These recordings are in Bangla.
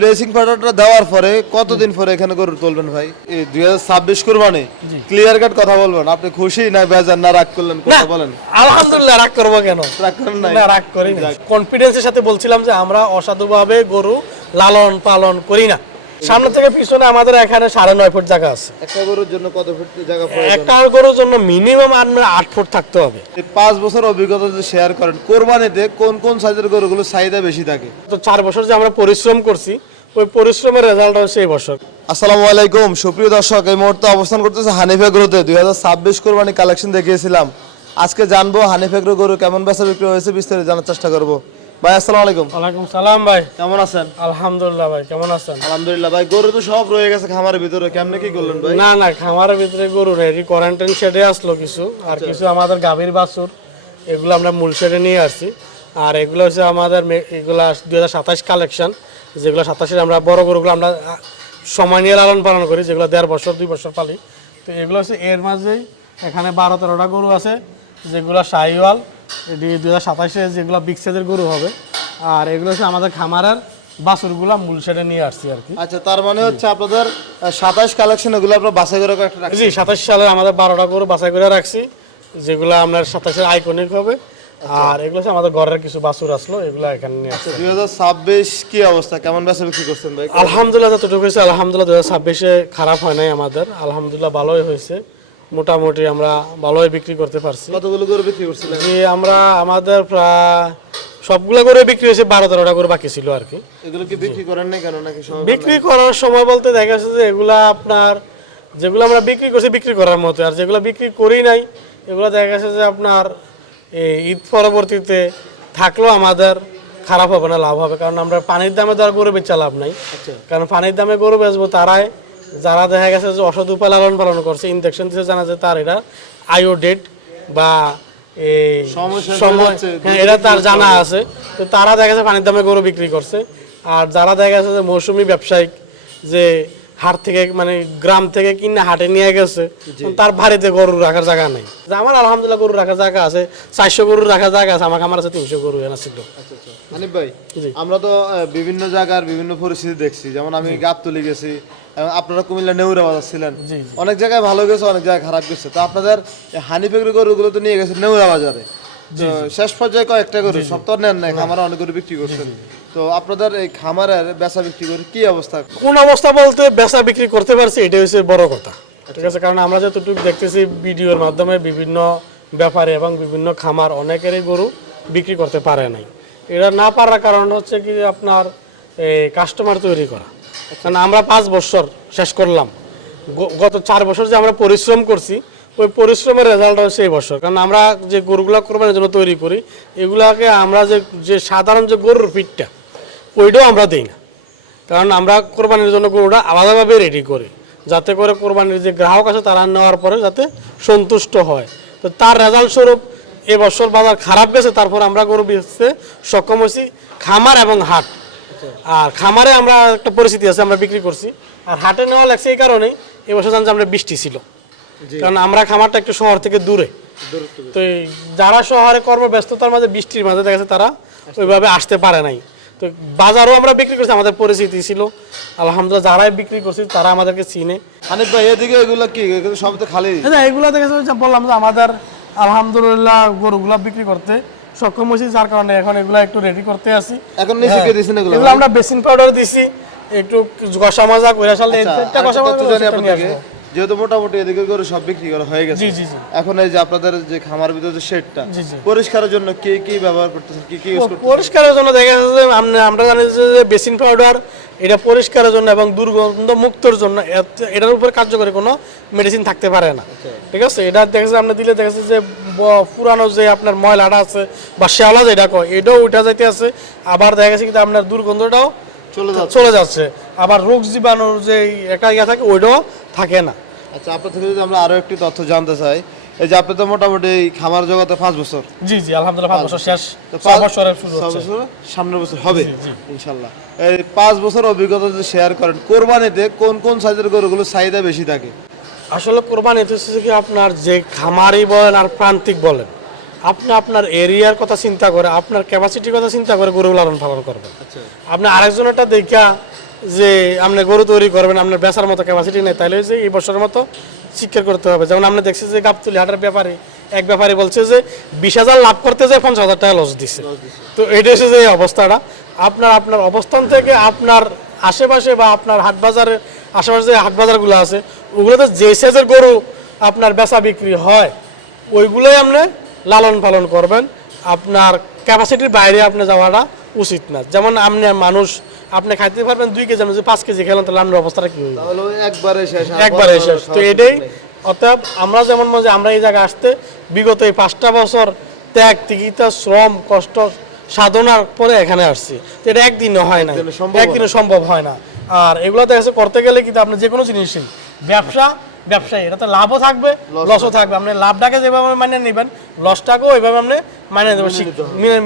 ড্রেসিং পাউডারটা দেওয়ার পরে কতদিন পরে এখানে গরু তুলবেন ভাই? এই 2026 কুরবানি ক্লিয়ার কাট কথা বলবেন। আপনি খুশি না বেজার না রাগ করলেন কথা বলেন? আলহামদুলিল্লাহ, রাগ করবো কেন? রাগ করেন নাই? না, রাগ করি না। কনফিডেন্সের সাথে বলছিলাম যে আমরা অসাধুভাবে গরু লালন পালন করি না। সামনে থেকে পিছনে আমাদের এখানে 9.5 ফুট জায়গা আছে। একটা গরুর জন্য কত ফুট জায়গা প্রয়োজন? একটা গরুর জন্য মিনিমাম 8 ফুট থাকতে হবে। এই 5 বছর অভিজ্ঞতা যদি শেয়ার করেন, কোরবানিতে কোন কোন সাইজের গরুগুলো চাহিদা বেশি থাকে? তো 4 বছর যে আমরা পরিশ্রম করছি, ওই পরিশ্রমের রেজাল্ট হচ্ছে এই বছর। আসসালামু আলাইকুম সুপ্রিয় দর্শক, এই মুহূর্তে অবস্থান করতেছে হানিফ এগ্রোতে। 2026 কোরবানি কালেকশন দেখিয়েছিলাম। আজকে জানবো হানিফ এগ্রো গরু কেমন বেচা বিক্রি হয়েছে, বিস্তারিত জানার চেষ্টা করবো। ভাই আসসালামু আলাইকুম। ওয়ালাইকুম সালাম ভাই, কেমন আছেন? আলহামদুলিল্লাহ ভাই, কেমন আছেন? আলহামদুলিল্লাহ ভাই। গরু তো সব রয়ে গেছে খামারের ভিতরে, কেমনে কি করলেন ভাই? না না, খামারের ভিতরে গরু নেই, কোয়ারেন্টাইন শেডে আসলো কিছু, আর কিছু আমাদের গাভীর বাছুর, এগুলো আমরা মূল শেডে নিয়ে আসছি। আর এগুলো হচ্ছে আমাদের এগুলা 2027 কালেকশন, যেগুলো 27-এর আমরা বড় গরুগুলো আমরা সময় নিয়ে লালন পালন করি, যেগুলো 1.5 বছর 2 বছর পালি। তো এগুলো হচ্ছে এর মাঝেই এখানে 12-13টা গরু আছে, যেগুলো শাহিওয়াল 2027-এ, যেগুলো বিগ সাইজের গরু হবে। আর এগুলো হচ্ছে আমাদের খামারের বাছুরগুলো মূল শেডে নিয়ে আসছি আর কি। আচ্ছা, তার মানে হচ্ছে আপনাদের 27 কালেকশন এগুলো আপনারা বাছাই করে একটা রাখছেন? জি, 27 সালে আমাদের 12টা গরু বাছাই করে রাখছি, যেগুলো আপনার 27-এর আইকনিক হবে। আর এগুলো হচ্ছে আমাদের ঘরের কিছু বাছুর আসলো, এগুলো এখানে নিয়ে আসছে। 2026 কি অবস্থা, কেমন বেচা বিক্রি করছেন ভাই? আলহামদুলিল্লাহ, যতটুকু হয়েছে আলহামদুলিল্লাহ। 2026-এ খারাপ হয় নাই আমাদের, আলহামদুলিল্লাহ ভালোই হয়েছে। মোটামুটি আমরা ভালোই বিক্রি করতে পারছি। কতগুলো গরু বিক্রি করছিলেন? জি, আমরা আমাদের প্রায় সবগুলো করে বিক্রি হয়েছে, 12-13টা করে বাকি ছিল আর কি। এগুলো কি বিক্রি করেন নাই কেন, নাকি সব বিক্রি করার সময় বলতে দেখা যাচ্ছে যে এগুলা আপনার, যেগুলো আমরা বিক্রি করছি বিক্রি করার মতো, আর যেগুলো বিক্রি করি নাই এগুলো দেখা গেছে যে আপনার এই ঈদ পরবর্তীতে থাকলেও আমাদের খারাপ হবে না, লাভ হবে। কারণ আমরা পানির দামে তো আর গরু বেচা লাভ নাই। কারণ পানির দামে গরু বেচবো তারাই যারা দেখা গেছে যে অসৎ উপায় লালন পালন করছে, ইনজেকশন দিতে জানা যায় তার এটা আয়ো ডেট বা এই সময়, হ্যাঁ, এটা তার জানা আছে। তো তারা দেখা যাচ্ছে পানির দামে গরু বিক্রি করছে। আর যারা দেখা গেছে যে মৌসুমি ব্যবসায়িক, যে হাট থেকে মানে গ্রাম থেকে কিনে হাটে নিয়ে গেছে, তার বাড়িতে গরু রাখার জায়গা নেই। আমার আলহামদুলিল্লাহ গরু রাখার জায়গা আছে, 400 গরুর রাখার জায়গা আছে, আমার আছে 300 গরু এনে ছিল। হানিফ ভাই, আমরা তো বিভিন্ন জায়গার বিভিন্ন পরিস্থিতি দেখছি, যেমন আমি গাবতলী গেছি, আপনারা কুমিল্লা নেউরা বাজার ছিলেন, অনেক জায়গায় ভালো গেছে, অনেক জায়গায় খারাপ গেছে। তো আপনাদের হানিফ এগ্রো গরুগুলো তো নিয়ে গেছে নেউরা বাজারে, তো শেষ পর্যায়ে কয়েকটা গরু, সব তো নেন নাই, খামারে অনেক গরু বিক্রি করছেন। তো আপনাদের এই খামারের বেচা বিক্রি করে কি অবস্থা? কোন অবস্থা বলতে বেচা বিক্রি করতে পারছি, এটা হচ্ছে বড় কথা, ঠিক আছে। কারণ আমরা যতটুকু দেখতেছি ভিডিওর মাধ্যমে বিভিন্ন ব্যাপারে এবং বিভিন্ন খামার অনেকেরই গরু বিক্রি করতে পারে নাই। এটা না পারার কারণ হচ্ছে কি আপনার কাস্টমার তৈরি করা। কারণ আমরা 5 বছর শেষ করলাম, গত 4 বছর যে আমরা পরিশ্রম করছি, ওই পরিশ্রমের রেজাল্ট হচ্ছে এই বছর। কারণ আমরা যে গরুগুলো কোরবানির জন্য তৈরি করি, এগুলাকে আমরা যে সাধারণ যে গরুর ফিটটা, ওইটাও আমরা দিই না। কারণ আমরা কোরবানির জন্য গরুটা আলাদাভাবে রেডি করি, যাতে করে কোরবানির যে গ্রাহক আছে তারা নেওয়ার পরে যাতে সন্তুষ্ট হয়। তো তার রেজাল্ট স্বরূপ এবছর বাজার খারাপ গেছে, তারপর আমরা গরু বেচতে সক্ষম হয়েছি খামার এবং হাট। আর খামারে আমরা একটা পরিস্থিতি আছে, আমরা বিক্রি করছি। আর হাটে নেওয়া লাগছে এই কারণেই, এবছর জানছি আমরা বৃষ্টি ছিল, কারণ আমরা খামারটা একটু শহর থেকে দূরে। তো যারা শহরে কর্মব্যস্ততার মাঝে বৃষ্টির মাঝে দেখা যাচ্ছে তারা ওইভাবে আসতে পারে নাই। তো বাজারও আমরা বিক্রি করছি, আমাদের পরিস্থিতি ছিল আলহামদুলিল্লাহ, যারাই বিক্রি করছি তারা আমাদেরকে চিনে। হানিফ ভাই, এদিকে এগুলো কি সব তো খালি? হ্যাঁ, এগুলো দেখে বললাম যে আমাদের আলহামদুলিল্লাহ গরুগুলো বিক্রি করতে সক্ষম হয়েছি, যার কারণে এখন এগুলো একটু রেডি করতে আসি। এখন নিচে কে দিছেন এগুলো? এগুলো আমরা বেসিন পাউডার দিছি, একটু ঘষা মাজা করে আসলে এটা ঘষা মাজা যেহেতু মোটামুটি এদিকে গরু সব বিক্রি করা হয়ে গেছে, জি জি জি, এখন এই যে আপনাদের যে খামার ভিতরে যে শেডটা পরিষ্কারের জন্য কি কি ব্যবহার করতেছেন, কি কি ইউজ করতেছেন? পরিষ্কারের জন্য দেখা যাচ্ছে যে আমরা জানি যে বেসিন পাউডার এটা পরিষ্কারের জন্য এবং দুর্গন্ধ মুক্তর জন্য, এটার উপর কার্যকরী কোনো মেডিসিন থাকতে পারে না, ঠিক আছে। এটা দেখা যাচ্ছে আপনি দিলে দেখা যাচ্ছে যে পুরানো যে আপনার ময়লাটা আছে বা শ্যাওলা যেটা কয়, এটাও উঠা যাইতে আছে। আবার দেখা যাচ্ছে কিন্তু আপনার দুর্গন্ধটাও চলে যাচ্ছে, আবার রোগ জীবাণুর যে একটা ইয়ে থাকে ওইটাও থাকে না। আচ্ছা, আপনার থেকে যদি আমরা আরো একটু তথ্য জানতে চাই, এই যে আপনি তো মোটামুটি এই খামার জগতে 5 বছর। জি জি, আলহামদুলিল্লাহ 5 বছর শেষ, 6 বছরের শুরু হচ্ছে, 6 বছর সামনের বছর হবে ইনশাআল্লাহ। এই 5 বছর অভিজ্ঞতা যদি শেয়ার করেন, কোরবানিতে কোন কোন সাইজের গরুগুলো চাহিদা বেশি থাকে? আসলে কোরবানিতে হচ্ছে কি আপনার যে খামারি বলেন আর প্রান্তিক বলেন, আপনি আপনার এরিয়ার কথা চিন্তা করে, আপনার ক্যাপাসিটির কথা চিন্তা করে গরু লালন পালন করবেন। আপনি আরেকজনেরটা দেখা যে আপনি গরু তৈরি করবেন, আপনার বেচার মতো ক্যাপাসিটি নেই, তাহলে যে এই বছরের মতো স্বীকার করতে হবে। যেমন আপনি দেখছেন যে গাবতলী হাটের ব্যাপারে এক ব্যাপারে বলছে যে 20,000 লাভ করতে যায় 50,000 টাকা লস দিছে। তো এটা হচ্ছে যে অবস্থাটা আপনার আপনার অবস্থান থেকে আপনার আশেপাশে বা আপনার হাট বাজারের আশেপাশে যে হাট বাজারগুলো আছে ওগুলোতে যে সাইজের গরু আপনার বেচা বিক্রি হয় ওইগুলোই আপনি লালন পালন করবেন। আপনার ক্যাপাসিটির বাইরে আপনি যাওয়াটা উচিত না। যেমন আপনি মানুষ আপনি খাইতে পারবেন 2 কেজি, আপনি যদি 5 কেজি খেলেন তাহলে আপনার অবস্থাটা কি হবে? তাহলে ওই একবারে শেষ, আর একবারে বড় শেষ। বড় তো খাওয়ার এটাই সুযোগ নেই। অতএব আমরা যেমন মনে আমরা এই জায়গায় আসতে বিগত এই 5টা বছর ত্যাগ তিগিতা শ্রম কষ্ট সাধনার পরে এখানে আসছি। তো এটা একদিনে হয় না, একদিনে সম্ভব একদিনে সম্ভব হয় না। আর এগুলো দেখা যাচ্ছে করতে গেলে কিন্তু আপনি যে কোনো জিনিসই ব্যবসায়ী এটাতে লাভও থাকবে লসও থাকবে। আপনি লাভটাকে যেভাবে মানে নেবেন লসটাকেও ওইভাবে আপনি মানে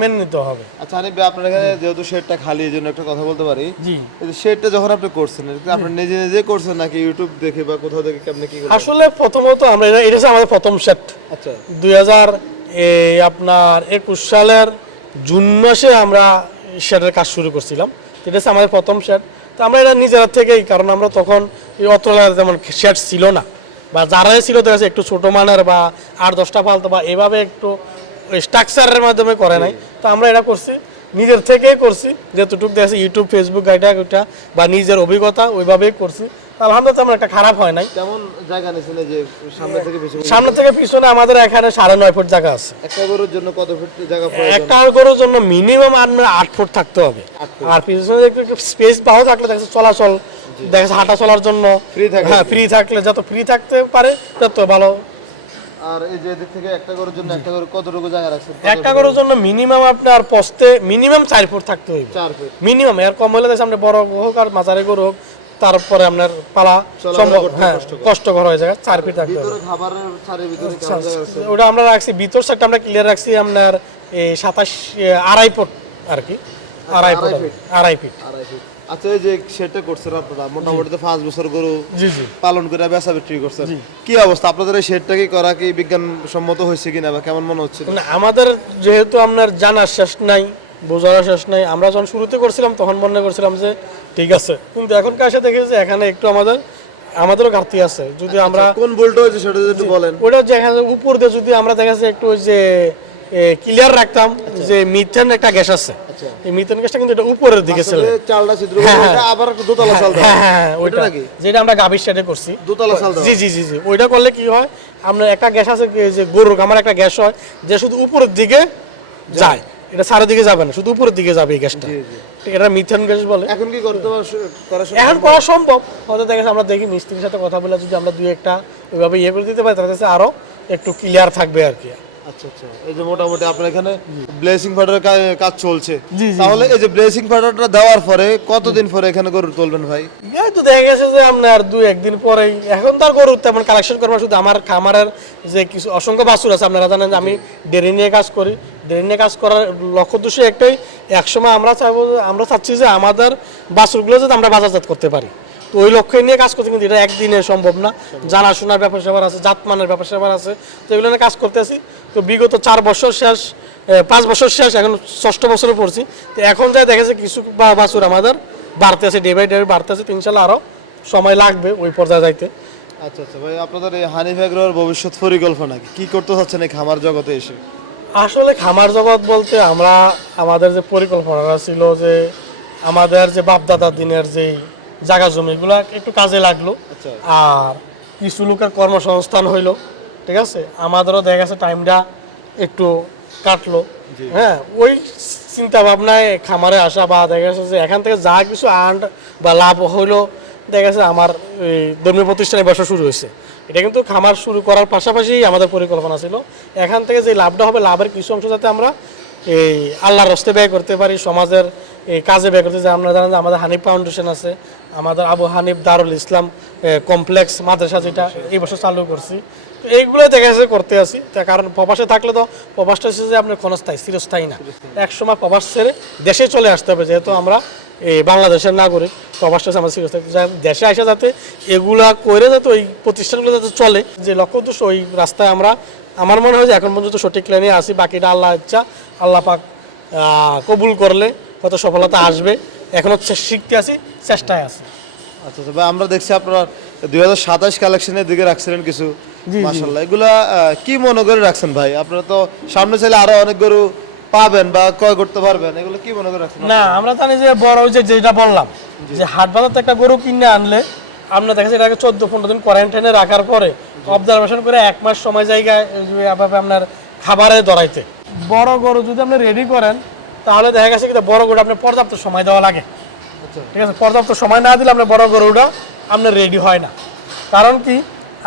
মেনে নিতে হবে। আচ্ছা হানিফ ভাই, আপনার এখানে যেহেতু শেডটা খালি, এই জন্য একটা কথা বলতে পারি। জি, শেডটা যখন আপনি করছেন, এটা কি আপনি নিজে নিজে করছেন নাকি ইউটিউব দেখে বা কোথাও দেখে আপনি কি করছেন? আসলে প্রথমত আমরা এটা হচ্ছে আমাদের প্রথম সেট। আচ্ছা 2021 সালের জুন মাসে আমরা শেডের কাজ শুরু করছিলাম। এটা হচ্ছে আমাদের প্রথম শেড। তো আমরা এটা নিজেরা থেকেই, কারণ আমরা তখন এই অত্রলার যেমন শেড ছিল না, বা যারাই ছিল দেখা যাচ্ছে একটু ছোটো মানের বা 8-10টা ফালতো বা এভাবে একটু স্ট্রাকচারের মাধ্যমে করে নাই। তো আমরা এটা করছি নিজের থেকেই করছি, যেতটুকু দেখছি ইউটিউব ফেসবুক গাইটা বা নিজের অভিজ্ঞতা ওইভাবেই করছি। আলহামদুলিল্লাহ তেমন একটা খারাপ হয় নাই। কেমন জায়গা নিয়েছেন যে সামনে থেকে পিছনে? সামনে থেকে পিছনে আমাদের এখানে 9.5 ফুট জায়গা আছে। একটা গরুর জন্য কত ফুট জায়গা প্রয়োজন? একটা গরুর জন্য মিনিমাম আপনার 8 ফুট থাকতে হবে। আর পিছনে একটু স্পেস পাওয়া থাকলে দেখা যাচ্ছে চলাচল, দেখা যাচ্ছে হাঁটা চলার জন্য Free থাকে। হ্যাঁ ফ্রি থাকলে যত ফ্রি থাকতে পারে তত ভালো। আর এই যে দিক থেকে একটা গরুর জন্য একটা গরু কতটুকু জায়গা রাখছেন? একটা গরুর জন্য মিনিমাম আপনার পোস্তে মিনিমাম 4 ফুট থাকতে হইবে 4 ফুট। মিনিমাম। এর কম হলে দেখা আপনি বড় হোক আর মাঝারি গরু হোক, তারপরে আপনার পালা চলাফেরা সম্ভব করতে হ্যাঁ কষ্টকর। কষ্টকর হয়ে যায়। 4 ফিট থাকতে হবে। ভিতরে খাবারের ছাড়ের ভিতরে কেমন জায়গা আছে? ওটা আমরা রাখছি ভিতর সাইডটা আমরা ক্লিয়ার রাখছি আপনার এই 2.5 ফুট আর কি, 2.5 ফুট, 2.5 ফিট। 2.5 ফিট। আচ্ছা এই যে সেটা করছেন আপনারা মোটামুটি তো 5 বছর গরু জি জি। পালন করে বেচা বিক্রি করছেন, কি অবস্থা আপনাদের এই শেডটা কি করা কি বিজ্ঞানসম্মত হয়েছে কিনা বা কেমন মনে হচ্ছে? না, আমাদের যেহেতু আপনার জানার শেষ নাই বোঝার শেষ নাই, আমরা যখন শুরুতে করছিলাম তখন মনে করছিলাম যে ঠিক আছে, কিন্তু এখনকার এসে দেখি যে এখানে একটু আমাদেরও ঘাটতি আছে। যদি আমরা কোন ভুলটা হয়েছে সেটা যদি একটু বলেন। ওটা যে এখানে উপর দিয়ে যদি আমরা দেখা যাচ্ছে একটু ওই যে ক্লিয়ার রাখতাম যে মিথেন একটা গ্যাস আছে, আচ্ছা। এই মিথেন গ্যাসটা কিন্তু এটা উপরের দিকে ছিল। আসলে চালটা ছিদ্র করে ওটা আবার দোতলা চাল দাও। হ্যাঁ ওইটা ওটা নাকি যেটা আমরা গাভীর সাইডে করছি দোতলা চাল দাও? জি জি জি জি। ওইটা করলে কি হয়, আপনার একটা গ্যাস আছে যে গরুর আমার একটা গ্যাস হয় যে শুধু উপরের দিকে যায়, এটা সারা দিকে যাবে না, শুধু উপরের দিকে যাবে এই গ্যাসটা। জি জি। এটা মিথেন গ্যাস বলে। এখন কি করতে করা এখন করা সম্ভব, হয়তো দেখা যাচ্ছে আমরা দেখি মিস্ত্রির সাথে কথা বলে যদি আমরা 2-1টা ওইভাবে ইয়ে করে দিতে পারি তাহলে হচ্ছে আরো একটু ক্লিয়ার থাকবে আর কি। আচ্ছা আচ্ছা, এই যে মোটামুটি আপনার এখানে ব্লেসিং পাউডারের কাজ চলছে, জি, জি, তাহলে এই যে ব্লেসিং পাউডারটা দেওয়ার পরে কতদিন পরে এখানে গরু তুলবেন ভাই? এই তো দেখা গেছে যে আপনার 2-1 দিন পরেই এখন তার গরু তেমন কালেকশন করবো। শুধু আমার খামারের যে কিছু অসংখ্য বাছুর আছে, আপনারা জানেন যে আমি ডেয়ারি নিয়ে কাজ করি। ডেয়ারি নিয়ে কাজ করার লক্ষ্য উদ্দেশ্য একটাই, একসময় আমরা চাচ্ছি যে আমাদের বাছুরগুলো যাতে আমরা বাজারজাত করতে পারি। তো ওই লক্ষ্যে নিয়ে কাজ করতে, কিন্তু এটা একদিনে সম্ভব না। জানাশোনার ব্যাপার স্যাপার আছে, জাতমানের ব্যাপার স্যাপার আছে, তো এগুলো নিয়ে কাজ করতেছি। তো বিগত 4 বছর শেষ, 5 বছর শেষ, এখন 6ষ্ঠ বছরে পড়ছি। তো এখন যাই দেখেছে কিছু বাছুর আমাদের বাড়তে আছে, ডে বাই ডে বাড়তে আছে। ইনশাল্লাহ আরও সময় লাগবে ওই পর্যায়ে যাইতে। আচ্ছা আচ্ছা ভাই, আপনাদের এই হানিফ এগ্রোর ভবিষ্যৎ পরিকল্পনা কি করতে চাচ্ছেন এই খামার জগতে এসে? আসলে খামার জগৎ বলতে আমাদের যে পরিকল্পনাটা ছিল যে আমাদের যে বাপদাদার দিনের যেই জায়গা জমিগুলো একটু কাজে লাগলো, আচ্ছা। আর কিছু লোকের কর্মসংস্থান হইলো, ঠিক আছে। আমাদেরও দেখা গেছে টাইমটা একটু কাটলো। হ্যাঁ, ওই চিন্তা ভাবনায় খামারে আসা, বা দেখা গেছে যে এখান থেকে যা কিছু আর্ন বা লাভ হইলো, দেখা গেছে আমার এই ধর্মীয় প্রতিষ্ঠানে ব্যবসা শুরু হয়েছে। এটা কিন্তু খামার শুরু করার পাশাপাশি আমাদের পরিকল্পনা ছিল এখান থেকে যে লাভটা হবে, লাভের কিছু অংশ যাতে আমরা এই আল্লাহর রাস্তায় ব্যয় করতে পারি, সমাজের এই কাজে ব্যয় করতে। যে আমরা জানেন যে আমাদের হানিফ ফাউন্ডেশন আছে, আমাদের আবু হানিফ দারুল ইসলাম কমপ্লেক্স মাদ্রাসা, যেটা এই বছর চালু করছি। তো এইগুলো দেখা যাচ্ছে করতে আসি। তার কারণ প্রবাসে থাকলে তো প্রবাসটা হচ্ছে যে আপনার ক্ষণস্থায়ী, চিরস্থায়ী না। এক সময় প্রবাস ছেড়ে দেশে চলে আসতে হবে, যেহেতু আমরা এই বাংলাদেশের নাগরিক। প্রবাসটা আমার চিরস্থায়ী, দেশে আসা যাতে এগুলা করে যাতে ওই প্রতিষ্ঠানগুলো যাতে চলে, যে লক্ষ্য উদ্দেশ্য, ওই রাস্তায় আমরা, আমার মনে হয় যে এখন পর্যন্ত সঠিক লাইনে আসি। বাকিটা আল্লাহ ইচ্ছা, আল্লাহ পাক কবুল করলে হয়তো সফলতা আসবে। এখনো শিখতে আছি, চেষ্টায় আছি। আচ্ছা আচ্ছা ভাই, আমরা দেখছি আপনারা 2027 কালেকশনের দিকে রাখছিলেন কিছু, মাশাআল্লাহ। এগুলা কি মনে করে রাখছেন ভাই? আপনারা তো সামনে চাইলে আরো অনেক গরু পাবেন বা ক্রয় করতে পারবেন, এগুলো কি মনে করে রাখছেন? না, আমরা জানি যে বড় ওই যে যেটা বললাম যে হাট বাজার থেকে একটা গরু কিনে আনলে আমরা দেখা যায় এটাকে 14-15 দিন কোয়ারেন্টাইনে রাখার পরে অবজারভেশন করে 1 মাস সময় জায়গায় আপনার খাবারে ধরাইতে। বড় গরু যদি আপনি রেডি করেন তাহলে দেখা গেছে কিন্তু বড় গরু আপনার পর্যাপ্ত সময় দেওয়া লাগে। ঠিক আছে, পর্যাপ্ত সময় না দিলে আপনার বড় গরুটা আপনার রেডি হয় না। কারণ কি,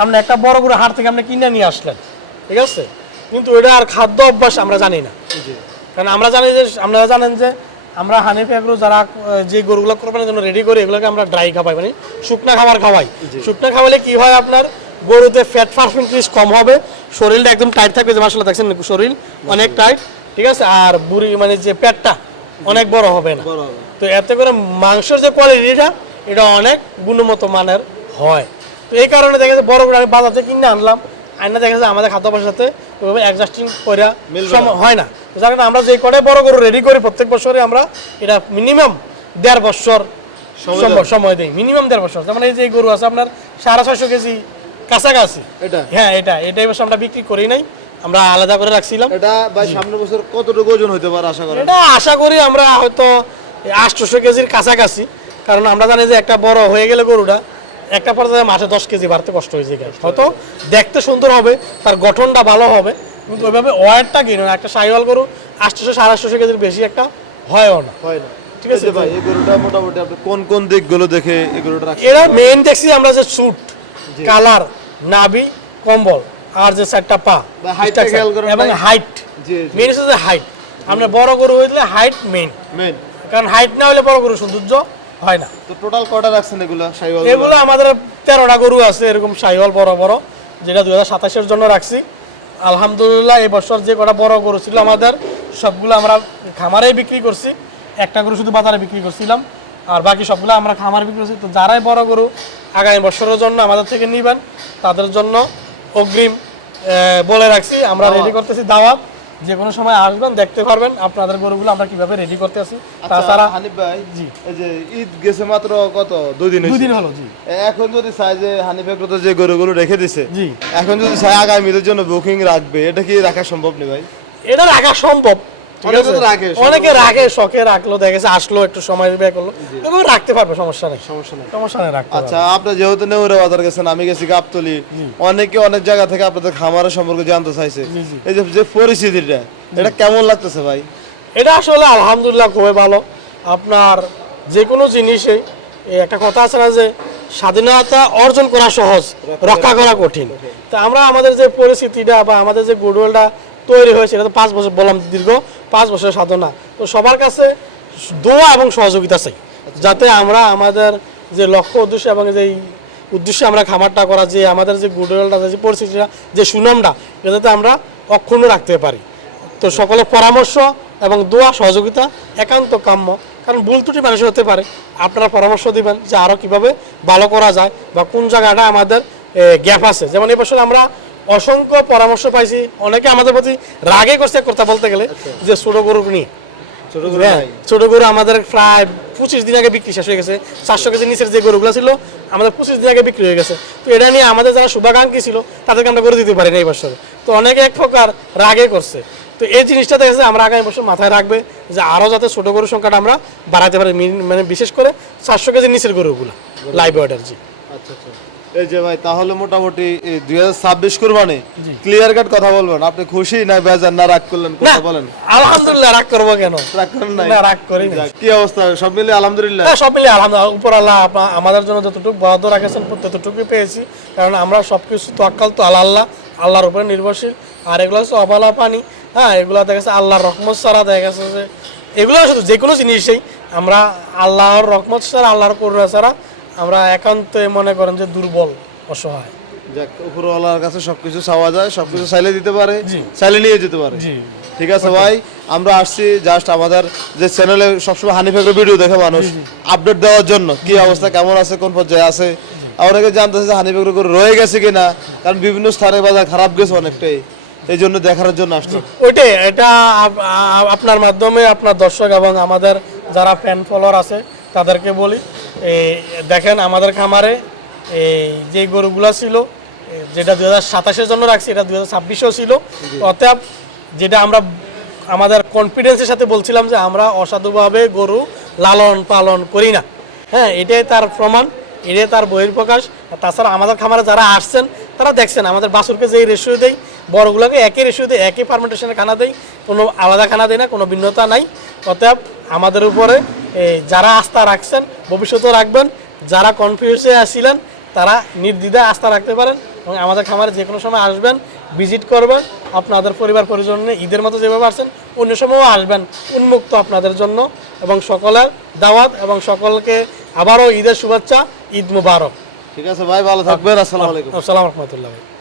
আপনি একটা বড় গরু হাট থেকে আপনি কিনে নিয়ে আসলেন, ঠিক আছে, কিন্তু ওইটা আর খাদ্য অভ্যাস আমরা জানি না। কারণ আমরা জানি যে, আপনারা জানেন যে আমরা হানিফ এগ্রো যারা যে গরুগুলো কোরবানির জন্য রেডি করি এগুলোকে আমরা ড্রাই খাওয়াই, মানে শুকনা খাবার খাওয়াই। শুকনা খাওয়ালে কি হয়, আপনার গরুতে ফ্যাট পার্সেন্টেজ কম হবে, শরীরটা একদম টাইট থাকবে, যে মাসাল্লাহ দেখছেন শরীর অনেক টাইট, ঠিক আছে, আর বুড়ি মানে যে পেটটা অনেক বড় হবে না। তো এতে করে মাংসের যে কোয়ালিটিটা এটা অনেক গুণগত মানের হয়। তো এই কারণে দেখা যাচ্ছে বড় গরু আমি বাজার থেকে কিনে আনলাম, আইনা দেখা যাচ্ছে আমাদের খাদ্যাভ্যাসের সাথে ওইভাবে অ্যাডজাস্টিং করে হয় না। যার কারণে আমরা যে কটাই বড় গরু রেডি করি প্রত্যেক বছরে আমরা এটা মিনিমাম 1.5 বছর সময় দিই, মিনিমাম 1.5 বছর। যেমন এই যে গরু আছে আপনার 650 কেজি কাছাকাছি, হ্যাঁ এটাই বছর আমরা বিক্রি করি নাই, আমরা আলাদা করে রাখছিলাম। এটা ভাই সামনের বছর কতটুকু ওজন হতে পারে আশা করেন? এটা আশা করি আমরা হয়তো 800 কেজির কাছাকাছি, কারণ আমরা জানি যে একটা বড় হয়ে গেলে গরুটা একটা পর্যায়ে মাসে 10 কেজি বাড়তে কষ্ট হয়েছে। হয়তো দেখতে সুন্দর হবে, তার গঠনটা ভালো হবে, কিন্তু ওইভাবে ওয়ারটা কি নয়, একটা সাইওয়াল গরু 800-850 কেজির বেশি একটা হয়ও না। ঠিক আছে ভাই, এই গরুটা মোটামুটি আপনি কোন কোন দিকগুলো দেখে এই গরুটা রাখছেন? এরা মেইন দেখছি আমরা যে সুট, কালার, নাভি, কম্বল আর যে 4টা পা এবং হাইট, মেইন হচ্ছে যে হাইট। আমরা বড় গরু হইলে হাইট মেইন, কারণ হাইট না হলে বড় গরু সৌন্দর্য হয় না। তো টোটাল কয়টা রাখছেন এগুলো শাইওয়াল? এগুলো আমাদের 13টা গরু আছে এরকম শাইওয়াল বড় বড়, যেটা 2027-এর জন্য রাখছি। আলহামদুলিল্লাহ এই বছর যে কটা বড় গরু ছিল আমাদের সবগুলো আমরা খামারেই বিক্রি করছি, একটা গরু শুধু বাজারে বিক্রি করছিলাম, আর বাকি সবগুলো আমরা খামার বিক্রি করছি। তো যারাই বড় গরু আগামী বছরের জন্য আমাদের থেকে নিবেন তাদের জন্য অগ্রিম বলে রাখছি, আমরা রেডি করতেছি দাওয়াত, যে কোনো সময় আসবেন দেখতে পারবেন আপনাদের গরুগুলো আমরা কিভাবে রেডি করতে আছি। তাছাড়া হানিফ ভাই, জি, এই যে ঈদ গেছে মাত্র কত 2 দিন হলো, জি, এখন যদি চাই যে হানিফ এগ্রো তো যে গরুগুলো রেখে দিছে, জি, এখন যদি চাই আগামী ঈদের জন্য বুকিং রাখবে, এটা কি রাখা সম্ভব নেই ভাই? এটা রাখা সম্ভব, অনেকে রাখে শখে রাখলো, দেখেছে আসলো একটু সময় ব্যয় করলো, এবং রাখতে পারবে, সমস্যা নেই। রাখতে। আচ্ছা, আপনি যেহেতু নেউরা বাজার গেছেন, আমি গেছি গাবতলী, অনেকে অনেক জায়গা থেকে আপনাদের খামারের সম্পর্কে জানতে চাইছে, এই যে পরিস্থিতিটা এটা কেমন লাগতেছে ভাই? এটা আসলে আলহামদুলিল্লাহ খুবই ভালো। আপনার যে কোনো জিনিসে একটা কথা আছে না যে স্বাধীনতা অর্জন করা সহজ, রক্ষা করা কঠিন। তা আমরা আমাদের যে পরিস্থিতিটা বা আমাদের যে গুডউইলটা তৈরি হয়েছে এটা তো 5 বছর বললাম, দীর্ঘ 5 বছরের সাধনা। তো সবার কাছে দোয়া এবং সহযোগিতা চাই, যাতে আমরা আমাদের যে লক্ষ্য উদ্দেশ্য এবং যে উদ্দেশ্যে আমরা খামারটা করা, যে আমাদের যে গুডউইলটা, যে পরিস্থিতিটা, যে সুনামটা, যাতে আমরা অক্ষুণ্ণ রাখতে পারি। তো সকলের পরামর্শ এবং দোয়া সহযোগিতা একান্ত কাম্য, কারণ ভুল ত্রুটি মানুষের হতে পারে। আপনারা পরামর্শ দিবেন যে আরও কীভাবে ভালো করা যায় বা কোন জায়গাটা আমাদের গ্যাপ আছে। যেমন এই বছর আমরা অসংখ্য পরামর্শ পাইছি, অনেকে আমাদের প্রতি রাগে করছে কথা বলতে গেলে, যে ছোট গরু নিয়ে। ছোট গরু আমাদের প্রায় 25 দিন আগে বিক্রি শেষ হয়ে গেছে। 400 কেজির নিচের যে গরুগুলো ছিল আমাদের 25 দিন আগে বিক্রি হয়ে গেছে। তো এটা নিয়ে আমাদের যারা শুভাকাঙ্ক্ষী ছিল তাদেরকে আমরা করে দিতে পারি না এই বছরে। তো অনেকে এক প্রকার রাগে করছে। তো এই জিনিসটা দেখেছে আমরা আগামী বছর মাথায় রাখবে যে আরও যাতে ছোট গরুর সংখ্যাটা আমরা বাড়াতে পারি, মানে বিশেষ করে 400 কেজির নিচের গরুগুলো লাইভ ওয়েটার। জি, আচ্ছা আচ্ছা। এই যে ভাই, তাহলে মোটামুটি 2026 কুরবানি ক্লিয়ার কাট কথা বলবেন, আপনি খুশি না বেজার না রাগ করলেন? কথা বলেন। আলহামদুলিল্লাহ, রাগ করব কেন? রাগ করেন নাই? না, রাগ করি না। কি অবস্থা সব মিলিয়ে? আলহামদুলিল্লাহ, সব মিলিয়ে আলহামদুলিল্লাহ, উপর আল্লাহ আমাদের জন্য যতটুকু বরাদ্দ রাখেছেন ততটুকুই পেয়েছি, কারণ আমরা সবকিছু তোয়াক্কাল তো আল্লাহর উপরে নির্ভরশীল। আর এগুলো হচ্ছে অবলা পানি, হ্যাঁ, এগুলো দেখা গেছে আল্লাহর রহমত ছাড়া, দেখা গেছে যে এগুলো শুধু যে কোনো জিনিসেই আমরা আল্লাহর রহমত ছাড়া, আল্লাহর করুণা ছাড়া আমরা একান্ত মনে করেন যে দুর্বল, অসহায়। যাক, উপরওয়ালার কাছে সবকিছু চাওয়া যায়, সবকিছু চাইলে দিতে পারে, চাইলে নিয়ে যেতে পারে। ঠিক আছে ভাই, আমরা আসছি জাস্ট আমাদের যে চ্যানেলে সবসময় হানিফ এগ্রো ভিডিও দেখে মানুষ আপডেট দেওয়ার জন্য, কি অবস্থা, কেমন আছে, কোন পর্যায়ে আছে। অনেকে জানতেছে যে হানিফ এগ্রো রয়ে গেছে কিনা, কারণ বিভিন্ন স্থানে বাজার খারাপ গেছে অনেকটাই, এই জন্য দেখার জন্য আসলো। ওইটাই, এটা আপনার মাধ্যমে আপনার দর্শক এবং আমাদের যারা ফ্যান ফলোয়ার আছে তাদেরকে বলি দেখেন আমাদের খামারে এই যে গরুগুলো ছিল যেটা 2027-এর জন্য রাখছি, এটা 2026-এও ছিল। অতএব যেটা আমরা আমাদের কনফিডেন্সের সাথে বলছিলাম যে আমরা অসাধুভাবে গরু লালন পালন করি না, হ্যাঁ, এটাই তার প্রমাণ, এটাই তার বহিঃপ্রকাশ। তাছাড়া আমাদের খামারে যারা আসছেন তারা দেখছেন আমাদের বাছুরকে যেই রেশিও দেই, বড়গুলোকে একই রেশিও দেয়, একই ফার্মেন্টেশনের খানা দেয়, কোনো আলাদা খানা দেয় না, কোনো ভিন্নতা নাই। অতএব আমাদের উপরে যারা আস্থা রাখছেন ভবিষ্যতেও রাখবেন, যারা কনফিউজে আসছিলেন তারা নির্দ্বিধায় আস্থা রাখতে পারেন এবং আমাদের খামারে যে কোনো সময় আসবেন, ভিজিট করবেন। আপনাদের পরিবার পরিজন নিয়ে ঈদের মতো যেভাবে আসছেন অন্য সময়ও আসবেন, উন্মুক্ত আপনাদের জন্য। এবং সকলের দাওয়াত এবং সকলকে আবারও ঈদের শুভেচ্ছা, ঈদ মুবারক। ঠিক আছে ভাই, ভালো থাকবেন। আসসালামু আলাইকুম। আসসালামু আলাইকুম রহমতুল্লাহ।